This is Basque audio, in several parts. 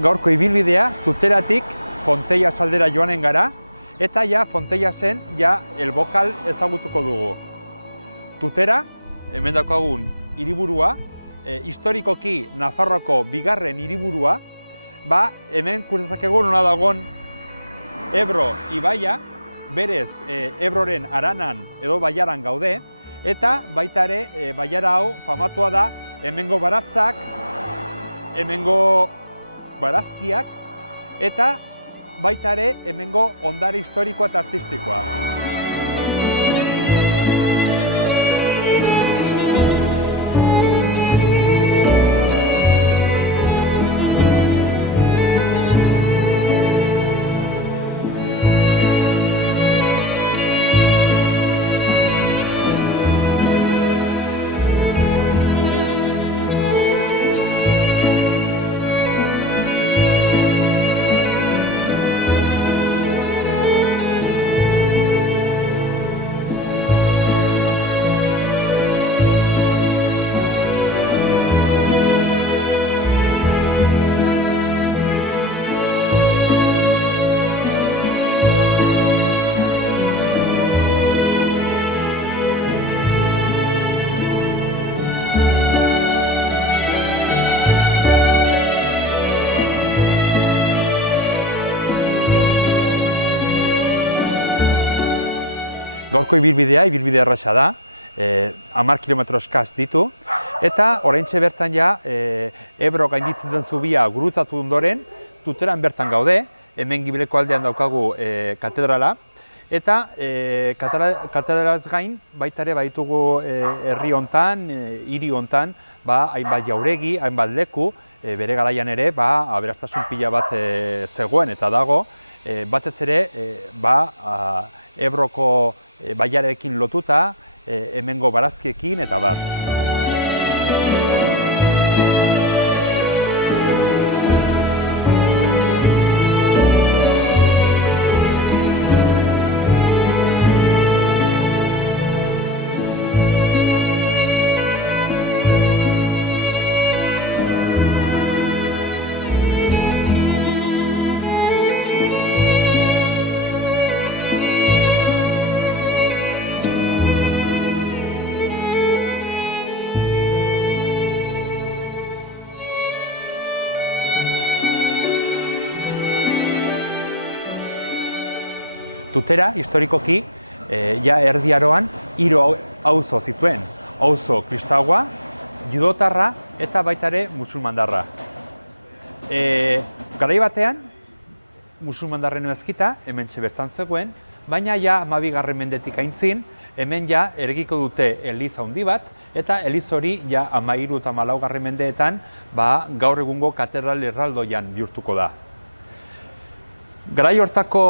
Gaurko ibilbidea Tuteratik Fonteilak saldera joanen gara, eta ja Fonteilak zen ja elbokal ezagutuko dugu. Tutera, hemen daukagun hiriburua, historikoki Nafarroko bigarren hiriburua, hemen guztiak egon lagun Ebro ibaia, berez Ebroren aranan edo baiaran gaude, eta baita ere baiara hau famatua da hemengo baratzak, hemengo barazkiak, eta baita ere hemengo ondare historikoak artistikoak. Ebro gainditzen zubia gurutzatu ondoren, Tuteran bertan gaude, hemen Gibelikoak daukagu katedrala, eta katedrala gain, baita ere baituko herri hontan, hiri hontan, hainbat jauregi, hainbat leku, bere garaian ere, abertasun pila bat zegoen eta dago, batez ere, Ebroko baiarekin lotuta, hemengo barazkekin, Garai batean, Simandarren azkita, hemen txibetan zegoen, baina ja Nabigarren mendetik aintzin, hemen ja eragiko dute eliz handi bat, eta eliz hori ja 12-14 mendeetan gaur egungo katedral erraldoian bihurtuko da. Garai hortako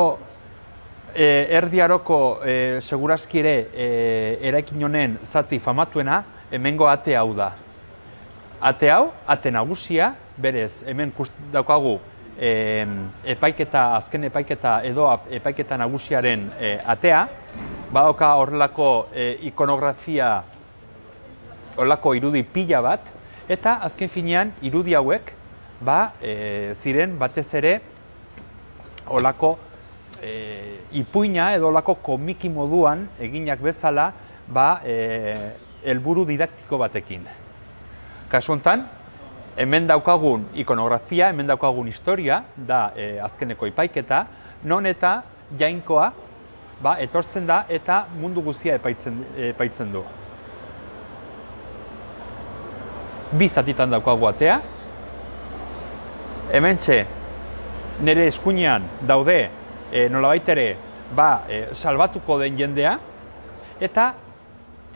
Erdi Aroko segurazki ere eraikin honen zati famatuena hemengo ate hau da. Ate hau, ate nagusia, berez, hemen daukagu azken epaiketa edo epaiketa nagusiaren atea, badauka horrelako ikonografia, horrelako irudi pila bat, eta azken finean irudi hauek, ziren batez ere horrelako ipuina edo horrelako komiki moduan eginak bezala, helburu didaktiko batekin. Kasu honetan, hemen daukagu ikonografia, hemen daukagu historia, da azkeneko epaiketa, non eta jainkoak etortzen da eta guztia epaitzen dugu. Bi zatitan daukagu atea. Hementxe, nire eskuinean daude nolabait ere salbatuko den jendea, eta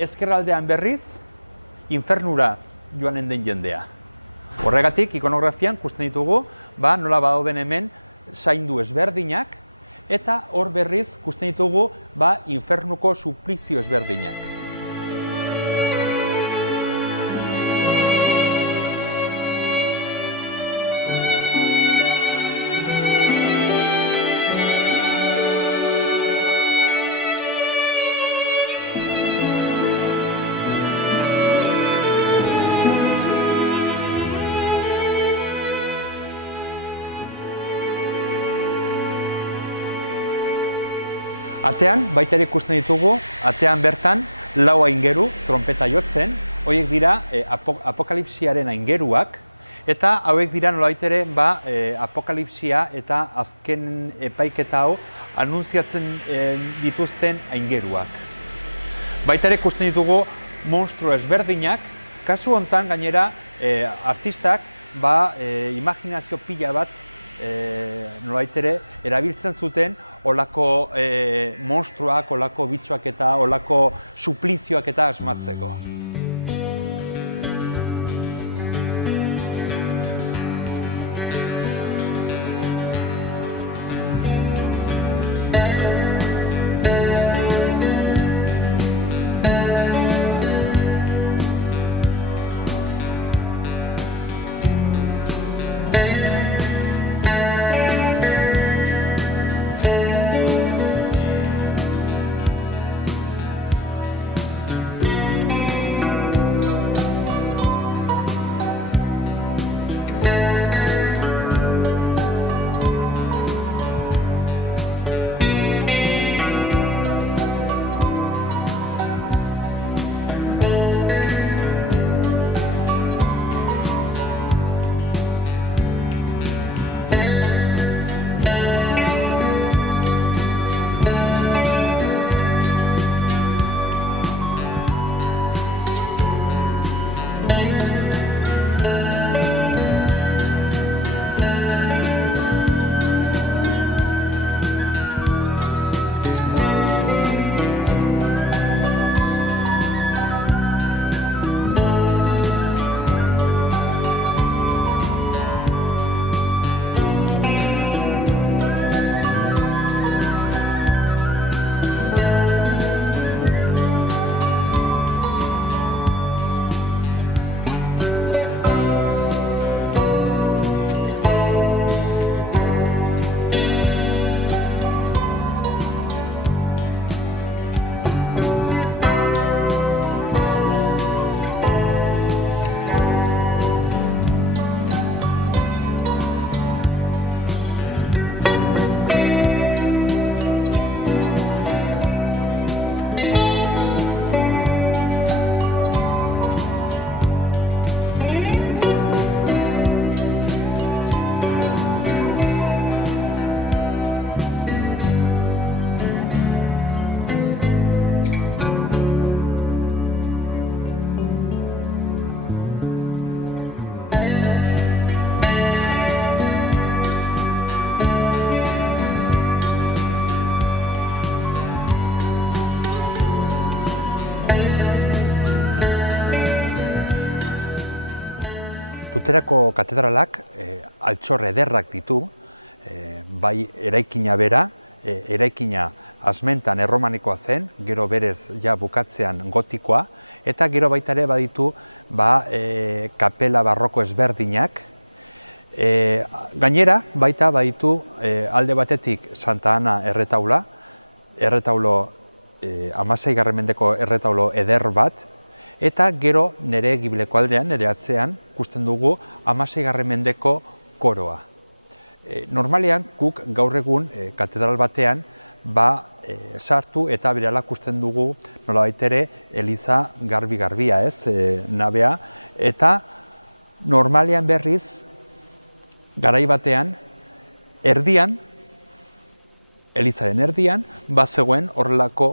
ezkerraldean berriz infernura joanen den jendea. Horregatik, ikonografian uste ditugu, nola bauden hemen sainu ezberdinak, eta hor berriz uste ditugu, infernuko suplizio ezberdinak. apokalipsia eta azken epaiketa hau anuntziatzen dituzten inguruan. Baita ere ikusten ditugu monstru ezberdinak, kasu honetan gainera artistak imaginazio pila bat erabiltzen zuten horako monstruak, horako bitxoak eta horako suplizioak eta gero baita ere baditu kapela barroko ezberdinak. Gainera, baita baditu alde batetik Santa Ana erretaulo baseigarreneteko erretaulo eder bat, eta gero nire egiteko aldean eleatzea. Dugu, 16garreneteko kordo. Normalean, gaur egun, katedral batean, sartu eta bere erakusten dugu, baitere, eliza garbi-garbia zure labea. Eta normalean berriz, garai batean, erdian, elizaren erdian, bazegoen berlako.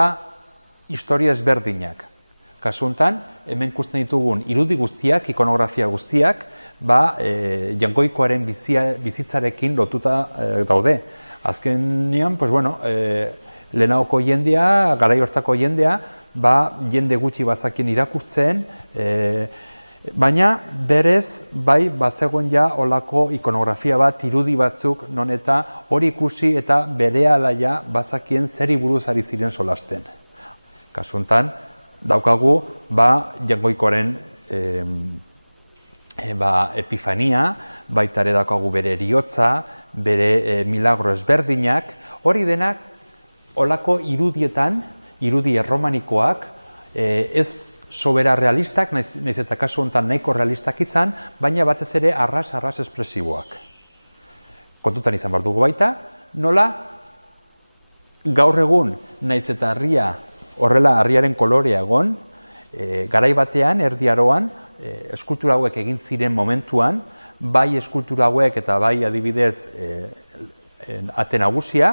da historia ezberdinak. Resultan, ikusten dugun irudi guztiak, ikonografia guztiak, egoitoaren bizitzarekin lotuta daude. Azken lehenauko jendea, garaioztako jendea, da jende gutxi bazakin irakurtzen, baina berez, bazegoenean horako ikonografia bat igualik batzuk, eta hori ikusi eta berea baina bazakien zer ikutu zaritzen asonaztu. Daukagu, Jamankoren epifanina, baita ere daukagu bere bihotza, bere lago ezberdinak, hori denak, horako irudiak humanituak, ez sobera realistak, eta kasu dutan nahiko realistak izan, baina batez ere arrasamos espesioak. Nola, gaur egun, nahiz eta horrela ariaren koloniagoan, garai batean, erdiaroan, eskutu hauek egin ziren momentuan, bai eskutu hauek eta bai adibidez ate nagusia,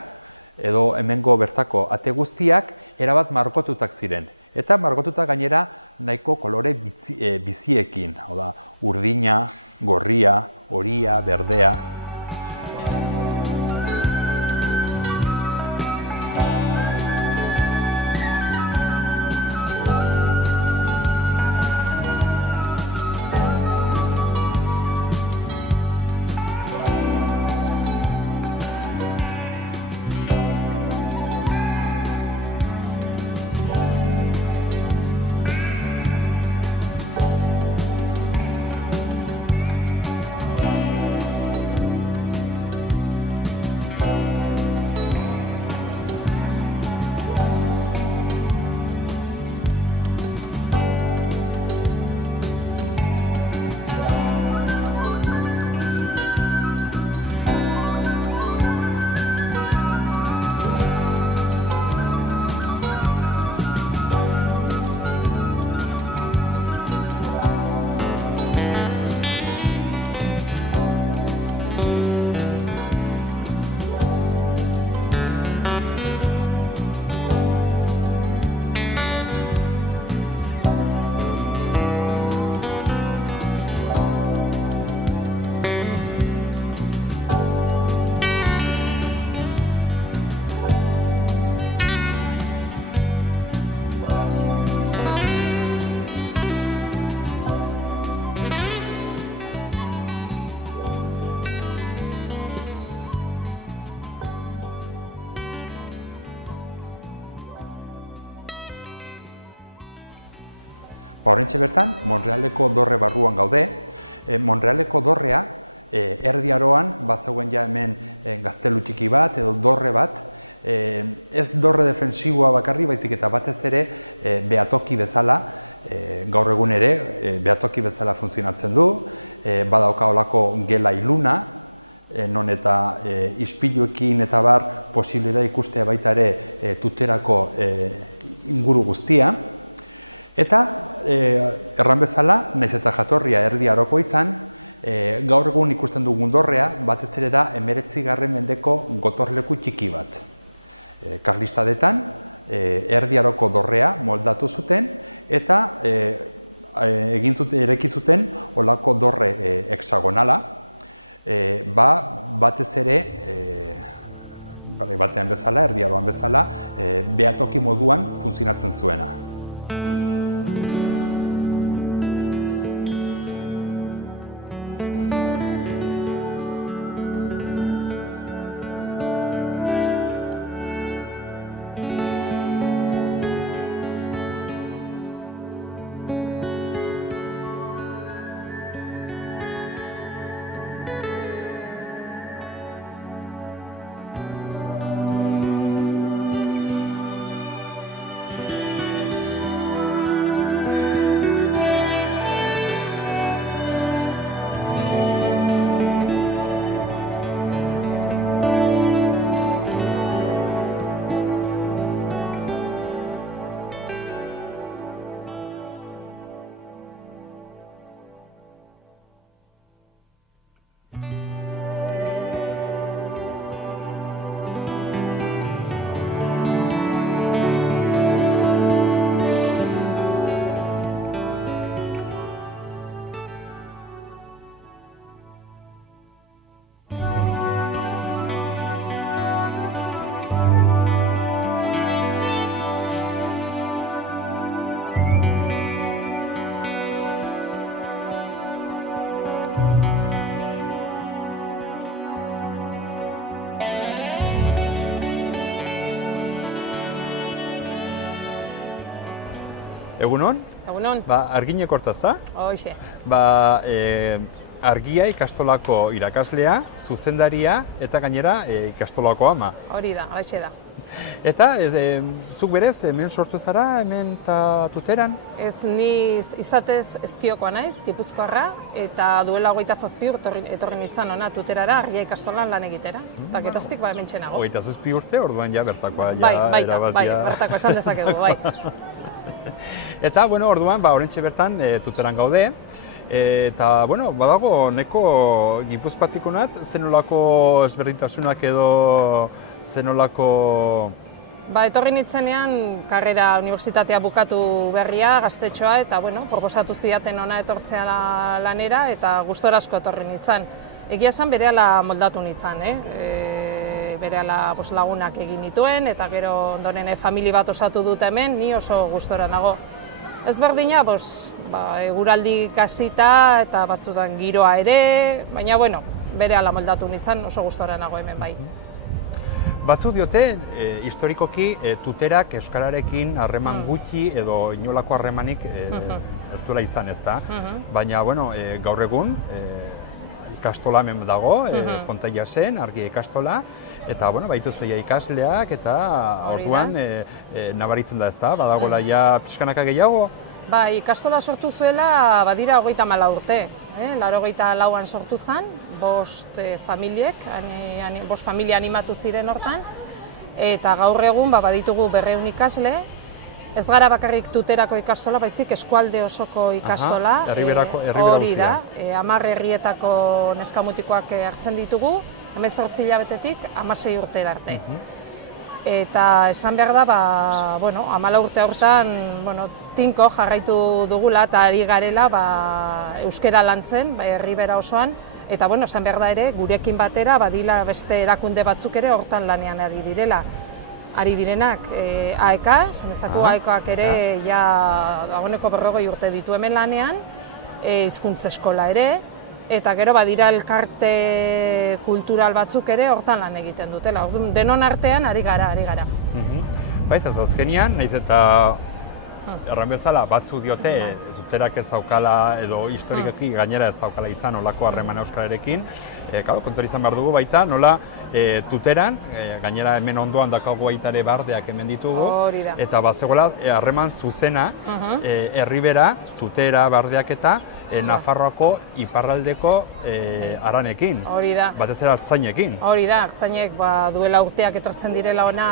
edo hemenko bertako ate guztiak, erabat margotutak ziren. Eta margotutak gainera, nahiko kolore biziekin. Ordina, gorria, berkea. Egunon? Egunon. Arginek hortaz, da? Hoxe. Argia ikastolako irakaslea, zuzendaria eta gainera ikastolako ama. Hori da, halaxe da. Eta zuk berez, hemen sortu zara, hemen eta Tuteran? Ez ni izatez ezkiokoa naiz, Gipuzkoarra, eta duela 27 urte etorri nintzen hona Tuterara, Argia ikastolan lan egitera. Eta geroztik hemen txenago. 27 urte, orduan ja bertakoa. Bai, bertakoa esan dezakegu, bai. Eta, orduan, orentxe bertan Tuteran gaude. Eta, badago, neko Gipuzkoatikunat, zenolako ezberdintasunak edo zenolako... Etorri nintzenean, karrera unibertsitatea bukatu berria, gaztetxoa, eta, proposatu zidaten ona etortzea lanera, eta gustora asko etorri nintzen. Egia esan, berehala moldatu nintzen, berehala lagunak egin nituen, eta gero ondoren familia bat osatu dut hemen, ni oso gustora nago. Ezberdina, eguraldi kasita eta batzutan giroa ere, baina, berehala moldatu nintzen, oso gustora nago hemen bai. Batzuk diote, historikoki Tuterak euskararekin harreman gutxi edo inolako harremanik ez duela izan, ez da? Baina, gaur egun ikastola hemen dago, Fontaillasen, Argia ikastola, eta baituzu ikasleak eta orduan nabaritzen da, ez da? Badagoela ja pixkanaka gehiago? Ikastola sortu zuela badira 34 urte. 84an sortu zen, 5 familia animatu ziren hortan, eta gaur egun baditugu 200 ikasle. Ez gara bakarrik Tuterako ikastola, baizik eskualde osoko ikastola. Hori da, 10 herrietako neskamutikoak hartzen ditugu, 18 hilabetetik 16 urtera arte. Eta esan behar da, 14 urte hortan tinko jarraitu dugula eta ari garela euskara lantzen, Herribera osoan. Eta esan behar da ere, gurekin batera badila beste erakunde batzuk ere hortan lanean ari direla. Ari direnak AEK, esan dezaku AEKak ere dagoeneko 40 urte ditu hemen lanean, hizkuntza eskola ere, eta gero badira elkarte kultural batzuk ere hortan lan egiten dutela. Denon artean ari gara. Baiz, azkenean, nahiz eta erran bezala batzu diote Tuterak ez daukala edo historikoki gainera ez daukala izan olako harreman euskararekin. Kontor izan behar dugu baita, nola Tuteran, gainera hemen ondoan dakago baita ere Bardeak hemen ditugu, eta bazegoela harreman zuzena Herribera, Tutera, Bardeak eta Nafarroako iparraldeko haranekin, batez ere Artzainekin. Hori da, Artzainek duela urteak etortzen direla ona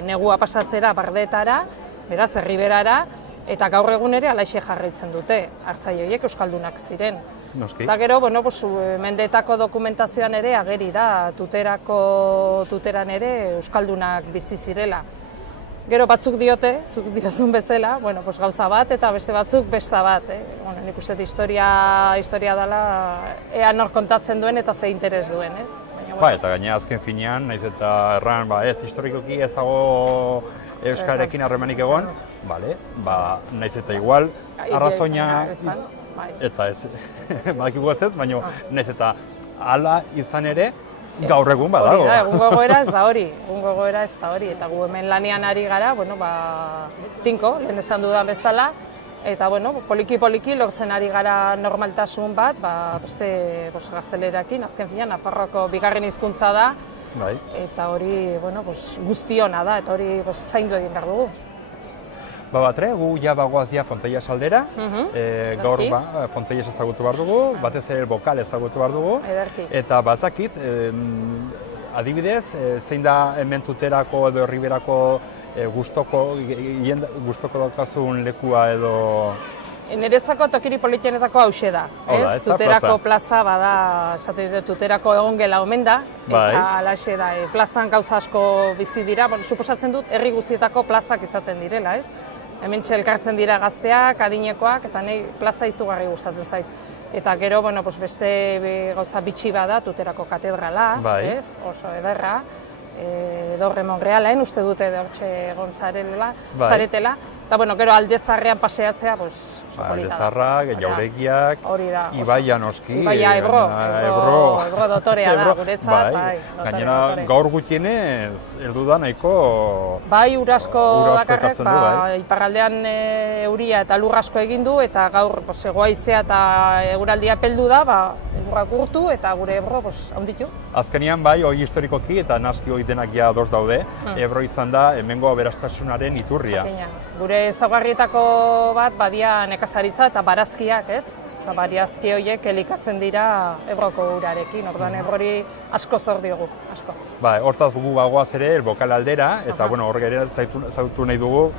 negua pasatzera Bardeetara, beraz Herriberara, eta gaur egun ere alaixe jarraitzen dute, Artzai horiek euskaldunak ziren. Eta gero, mendeetako dokumentazioan ere ageri da, Tuteran ere euskaldunak bizi zirela. Gero batzuk diote, zuk diozun bezala, gauza bat eta beste batzuk besta bat. Nik uste historia dela ea nor kontatzen duen eta ze interes duen, ez? Eta gainera azken finean, nahiz eta erran, historikoki ezago euskararekin harremanik egon, nahiz eta igual, arrazoina, eta ez, badakigu ez, baina nahiz eta hala izan ere, gaur egun badago. Egungo egoera ez da hori, eta gu hemen lanean ari gara, tinko, lehen esan dudan bezala, eta poliki-poliki lortzen ari gara normaltasun bat, beste gaztelerakin, azken finean, Nafarroako bigarren hizkuntza da, eta hori guztiona da, eta hori zaindu egin behar dugu. Batre, gu ja bagoaz Fontaillas aldera, gaur Fontaillas ezagutu behar dugu, batez ere bokal ezagutu behar dugu, eta bazakit, adibidez, zein da hemen Tuterako edo Herriberako gustoko daukazun lekua edo... Niretzako tokiri politxenetako hause da, Tuterako plaza bada, Tuterako egon gela omen da, eta alaxe da, plazan gauza asko bizi dira, suposatzen dut herri guztietako plazak izaten direla, ez? Hemen elkartzen dira gazteak, adinekoak, eta nahi plaza izugarri gustatzen zait. Eta gero, beste gauza bitxi bada, Tuterako katedrala, oso ederra, Dorre Monrealain, uste dute dortxe egon zaretela. Eta, bueno, gero Aldezarrean paseatzea, oso polita da. Aldezarrak, Jauregiak, Ibaia noski. Ibaia Ebro dotorea da, guretzat. Gainera, gaur gutienez, heldu da nahiko... Bai, urasko bakarrek, iparraldean euria eta lur asko egin du, eta gaur hegoaizea eta eguraldia peldu da, elurrak urtu eta gure Ebro handitu. Azkenean bai, hori historikoki eta naski hori denak ja ados daude, Ebro izan da hemengo aberastasunaren iturria. Gure ezaugarrietako bat badia nekazaritza eta barazkiak, ez? Eta barazki horiek elikatzen dira Ebroko urarekin, orduan Ebrori asko zor diogu, asko. Hortaz dugu bagoaz ere, Bokal aldera, eta hor ere zautu nahi dugu,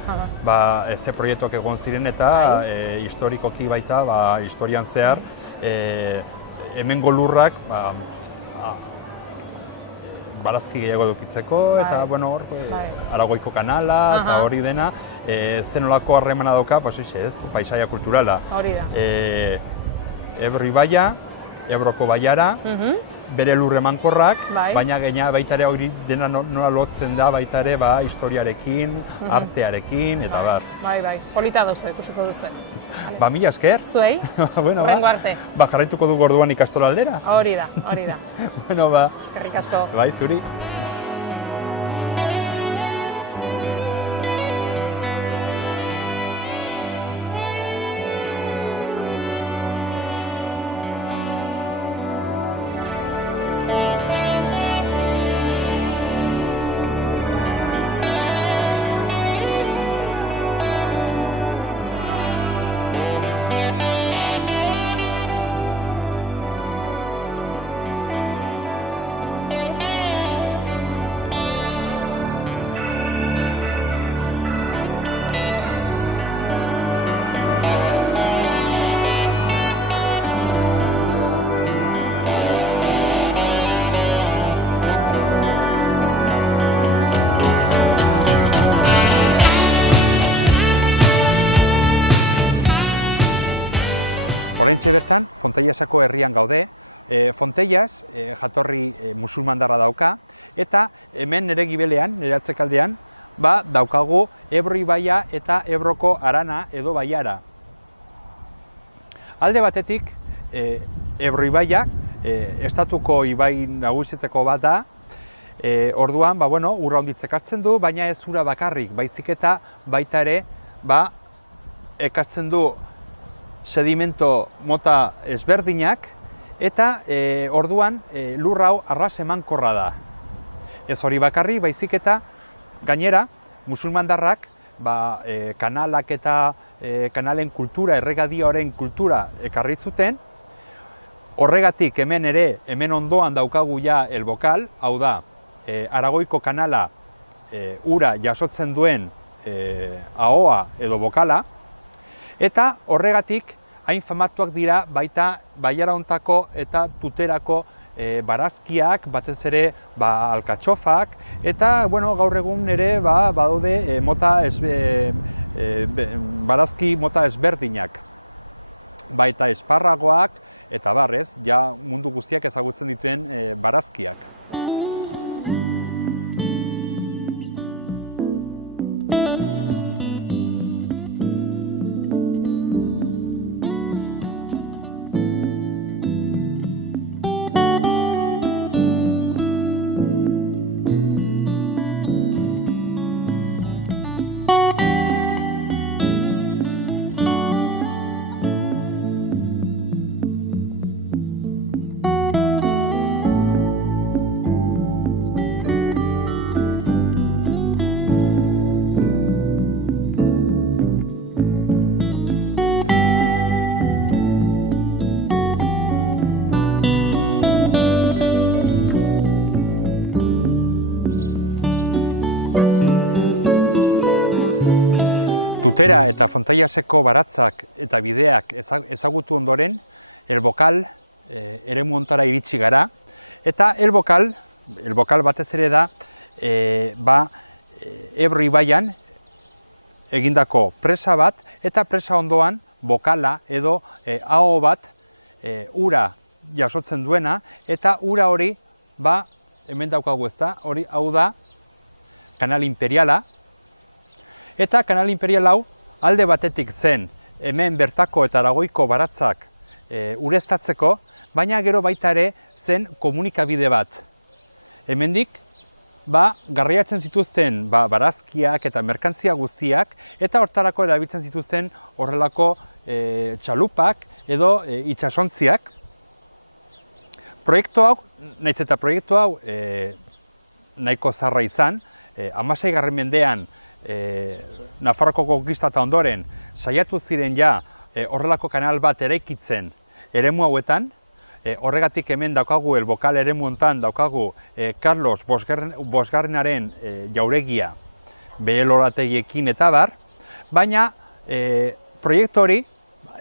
ze proiektuak egon ziren eta historikoki baita, historian zehar, hemengo lurrak barazki gehiago edukitzeko, eta Aragoiko kanala, eta hori dena, zenolako harremana dauka, paisaia kulturala. Hori da. Ebro ibaia, Ebroko baiara, bere lur emankorrak, baina gaina baita ere hori dena nola lotzen da baita ere historiarekin, artearekin, eta bar. Bai, polita duzu, ikusiko duzu. Mila esker. Zuei, horrengo arte. Jarraituko dugu orduan ikastola aldera. Hori da. Eskerrik asko. Bai, zuri. Daukagu Ebro ibaia eta Ebroko arana edo baiara. Alde batetik, Ebro ibaia estatuko ibai nagusietako bat da. Orduan, ura honditzak hartzen du, baina ez ura bakarrik, baizik eta baita ere, ekartzen du sedimento mota ezberdinak, eta orduan lurra hau arras emankorra da. Ez hori bakarrik, baizik eta gainera, musulmandarrak kanalak eta kanalen kultura, erregadioaren kultura ekarri zuten. Horregatik hemen ondoan daukagu ja el Bokal, hau da, Aragoiko kanala ura jasotzen duen ahoa edo Bokala, eta horregatik aizamatuak dira baita baiara hontako eta Tuterako barazkiak, batez ere alkatxofak, eta gaur egun ere badaude barazki mota ezberdinak. Baita esparragoak eta barrez, ja guztiak ezagutzen diren barazkiak. Eta el Bokal batez ere da, Ebro ibaian egindako presa bat, eta presa ondoan Bokala edo aho bat ura jasotzen duena, eta ura hori daukagu ezta, hori hau da Kanal Imperiala, eta Kanal Imperial hau alde batetik zen hemen bertako eta Laboiko baratzak ureztatzeko, baina gero baita ere zen komunikabide bat. Hemendik, garraiatzen zituzten barazkiak eta merkantzia guztiak, eta hortarako erabiltzen zituzten horrelako txalupak edo itsasontziak. Proiektu hau nahiko zaharra izan, 16. mendean Nafarroako konkistatu ondoren saiatu ziren ja horrelako kanal bat eraikitzen eremu hauetan, horregatik hemen daukagu bokal eremuetan daukagu Carlos Bosgarrenaren jauregia bere lorategiekin eta bat, baina proiektu hori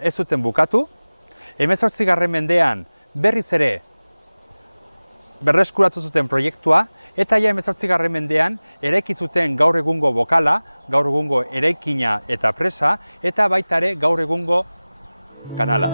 ez zuten bukatu. 18. mendean berriz ere berreskuratu zuten proiektua, eta ja 18. mendean eraiki zuten gaur egungo bokala, gaur egungo eraikina eta presa, eta baita ere gaur egungo kanala.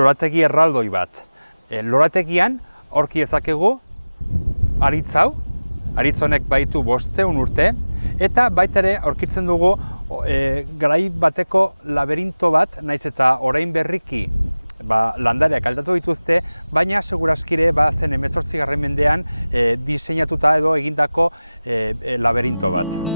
Lorategi erraldoi bat. Lorategian, horti ezakegu, aritzonek baitu 500 urte, eta baita ere aurkitzen dugu garai bateko laberinto bat, naiz eta orain berriki landareak aldatu dituzte, baina segurazki ere zen zortzigarren mendean diseinatuta edo egindako laberinto bat.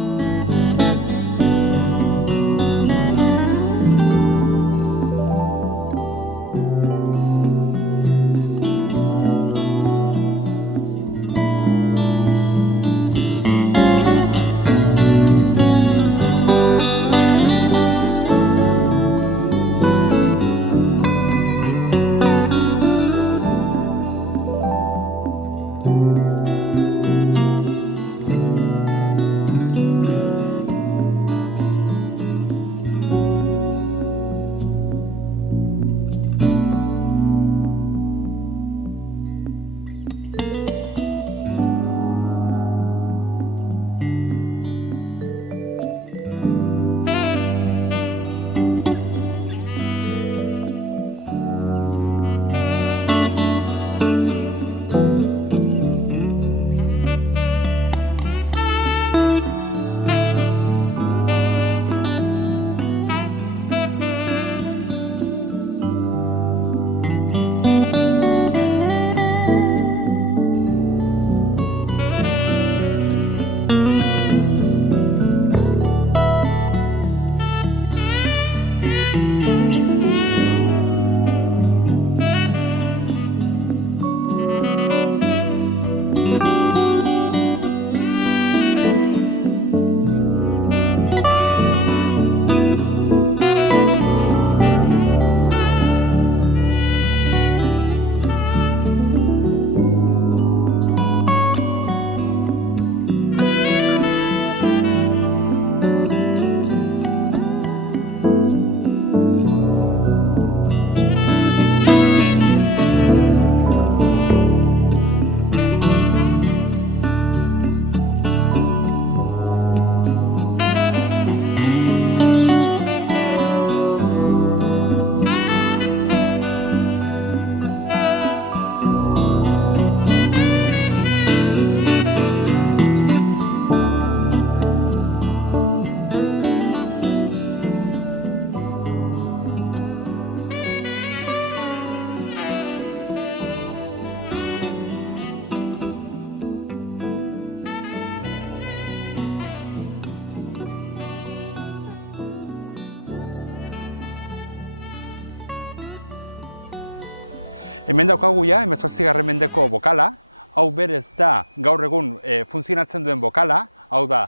funtzionatzen duen bokala, hau da,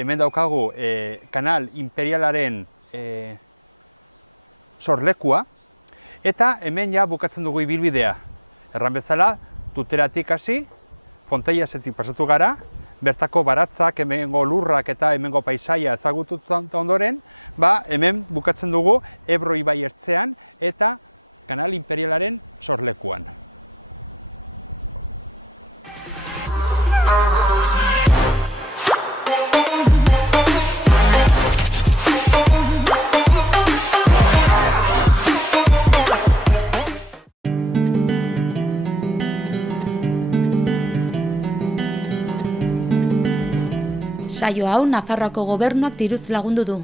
hemen daukagu kanal imperialaren sorlekua, eta hemen ja bukatzen dugu ibilbidea. Erran bezala, Luteratik hasi, Fonteiasetik pasatu gara, bertako baratzak, hemengo lurrak eta hemengo paisaia ezagutu ondoren, hemen bukatzen dugu Ebro ibai ertzean eta kanal imperialaren sorlekuan. Saio hau Nafarroako Gobernuak diruz lagundu du.